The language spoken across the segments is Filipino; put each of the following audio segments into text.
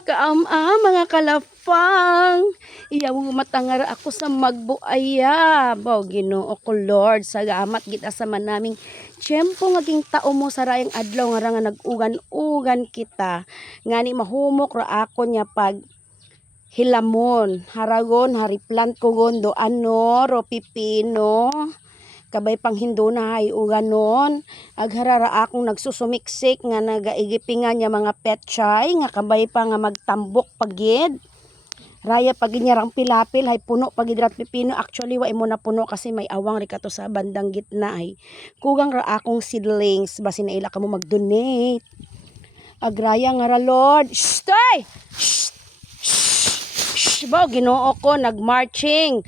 mga kalafang. Iyaw matangara ako sa magbuaya. Baw Ginoo ko Lord, salamat gid sa manaming tiyempo ngaging tao mo sa rayang adlaw nga nga nag-ugan-ugan kita. Ngani mahumok ra ako nya pag hilamon, haragon, hariplant ko gondo, ano, ro pipino, kabay pang hinduna ay uganon, agharara akong nagsusumiksik nga nagaigipingan niya mga petchay, nga kabay pa nga magtambok pagid. Raya pag inyarang pilapil hay puno pag hidrat pipino, actually wa imo na puno kasi may awang ri kato sa bandang gitna ay kugang ra akong seedlings basin na ila kamo mag-donate. Agraya nga ra Lord. Stay! Baw Ginoo ko nagmarching.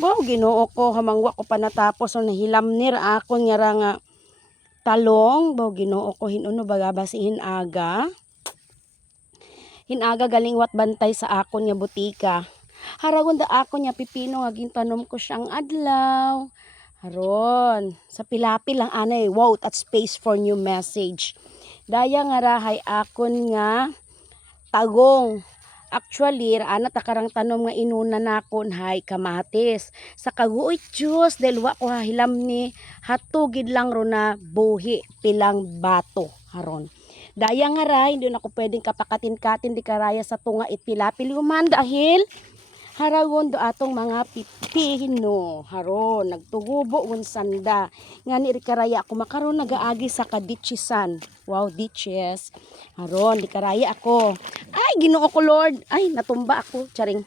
Baw Ginoo ko hamangwa ko pa natapos so nahilamnir ako nga ra nga talong. Baw Ginoo ko hinuno baga basihin aga. Hinaga galing wat bantay sa akon nga butika. Haragon da ako nya pipino nga gintanom ko siyang adlaw. Haron, sa pilapil lang anay, wow, at space for new message. Daya nga rahay akon nga tagong. Actually, ana takarang tanom nga inuna nakon hay kamatis. Sa kaguoy Diyos, dahil wa ko hahilam ni hatugid lang ro na buhi pilang bato. Haron. Daya nga ra, hindi na ako pwedeng kapakatin-katin di karaya sa tunga itpilapil human dahil haragon do atong mga pipino. Haron, nagtugubo un sanda. Nga ni karaya ako makaron nagaagi sa kaditchisan. Wow, ditches. Haron, di karaya ako. Ay, Ginoo ko Lord. Ay, natumba ako. Charing.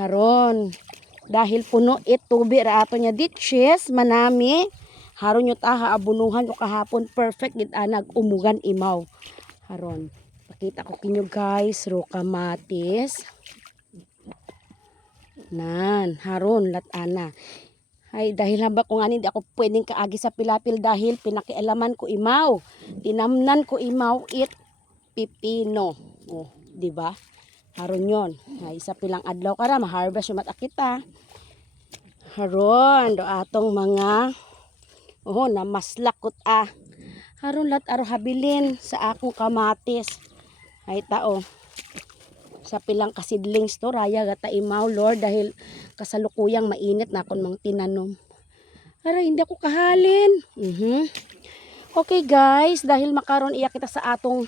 Haron. Dahil puno tubi ra ato nya ditches, manami. Haron yung taha abunuhan o kahapon perfect gid anag umugan imaw. Haron. Pakita ko kinyo guys, ro kamatis. Nan, haron latana. Ay dahil haba ko nga hindi ako pwedeng kaagi sa pilapil dahil pinakialaman ko imaw. Tinamnan ko imaw pipino. Oh, di ba? Haron 'yon. Ay isa pilang adlaw kara ma-harvest yung matakita. Haron do atong mga namaslakot Haron lat aro habilin sa akong kamatis. Ay tao. Sa pilang kasidlings to raya gata imaw Lord dahil kasalukuyang mainit na akong mga tinanom. Ara hindi ako kahalin. Okay guys, dahil makaron iya kita sa atong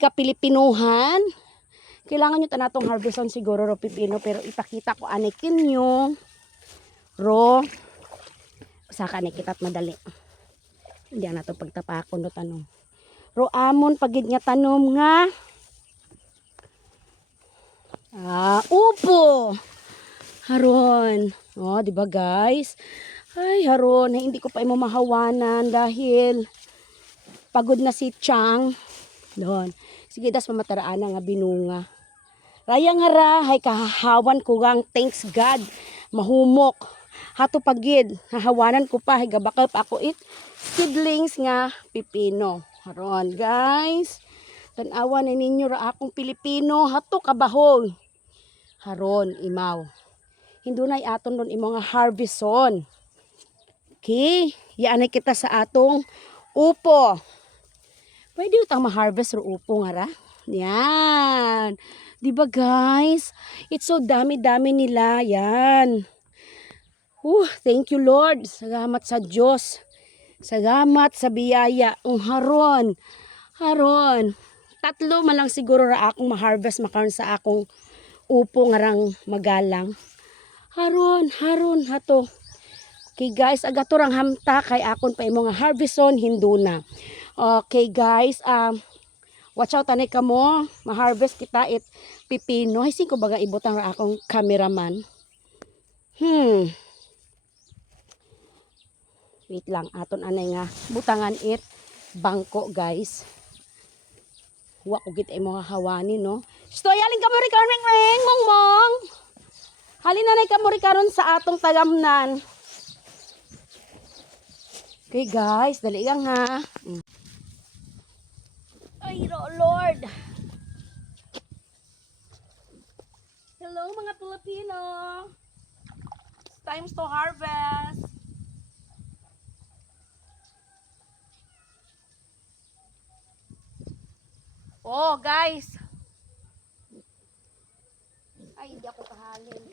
kapilipinuhan. Kailangan nyo tanatong harveston siguro ro pipino pero ipakita ko anikin nyo ro saka ni kitat madali. Hindi na to pagtapakon do tanom. Ro amon pagid nga tanom nga upo. Haron. Oh, di ba guys? Ay, haron, hindi ko pa imo mahawanan dahil pagod na si Chang. Doon. Sige, das mamataraan nga binunga. Raya nga ra, hay kahahawan ko gang thanks God. Mahumok. Hato pagid, hahawanan ko pa, hay gabakal pa ako seedlings nga pipino. Haron, guys. Tanawa na ninyo ra akong Pilipino, hato kabahol. Haron, imaw. Hindunay aton don imo nga harveston. Okay, yaanay kita sa atong upo. Pwede utang ma-harvest ro upo nga ra. Yan. Di ba guys? It's so dami-dami nila. Yan. Thank you Lord. Salamat sa Diyos. Salamat sa biyaya. Haron. Haron. 3 man lang siguro ra akong ma-harvest makaron sa akong upo nga rang magalang. Haron, haron hato. Okay guys, agato rang hamta kay akon pa imo nga harveston hinduna. Okay guys, watch out tanay kamo, ma-harvest kita pipino. Ay singko baga ibutang ra akong cameraman. Wait lang, aton anay nga butangan bangko guys. Wa ko gid imo hawani no. Stoy aling ka mo ri karon ring mong. Halin nanay ka mo ri karon sa atong tagamnan. Okay guys, dali lang ha. Ay Lord. Hello mga Pilipino. It's time to harvest. Oh guys, Ay, hindi ako kahalin.